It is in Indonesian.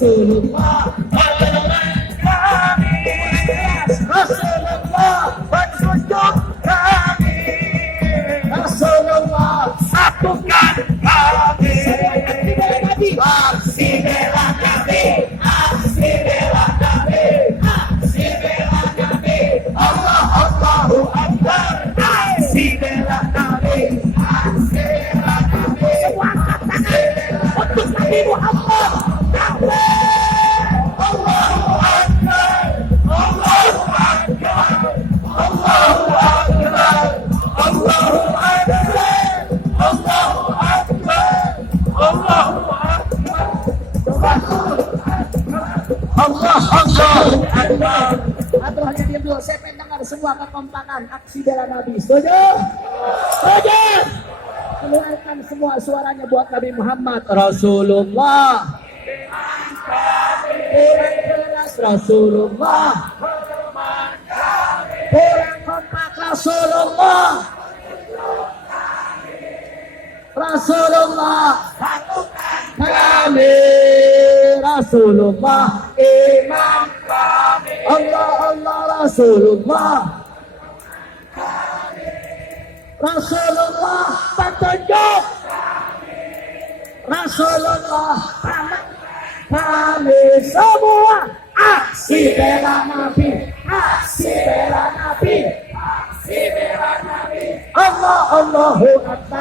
Rasulullah menolong kami, Rasulullah petunjuk kami, Rasulullah satukan kami. Aksi bela Nabi, aksi bela Nabi, aksi bela Nabi, Allah Allahu Akbar, aksi bela Nabi, aksi bela Nabi. Semua katakan untuk Nabi Muhammad. Allahu Akbar, Allahu Akbar, Allahu Akbar, Allahu Akbar, Allahu Akbar, Allahu Akbar. Allah Akbar. Atau hanya diam dulu. Saya pengen dengar semua kekompakan aksi bela Nabi. Setuju? Setuju? Keluarkan semua suaranya buat Nabi Muhammad. Rasulullah. Kurang keras Rasulullah. Kurang kompak Rasulullah. Rasulullah. Kami Rasulullah imam kami, Allah Allah Rasulullah, Rasulullah petunjuk, Rasulullah kami semua aksi bela Nabi, aksi bela Nabi, aksi bela Nabi, Allah Allahu Akbar.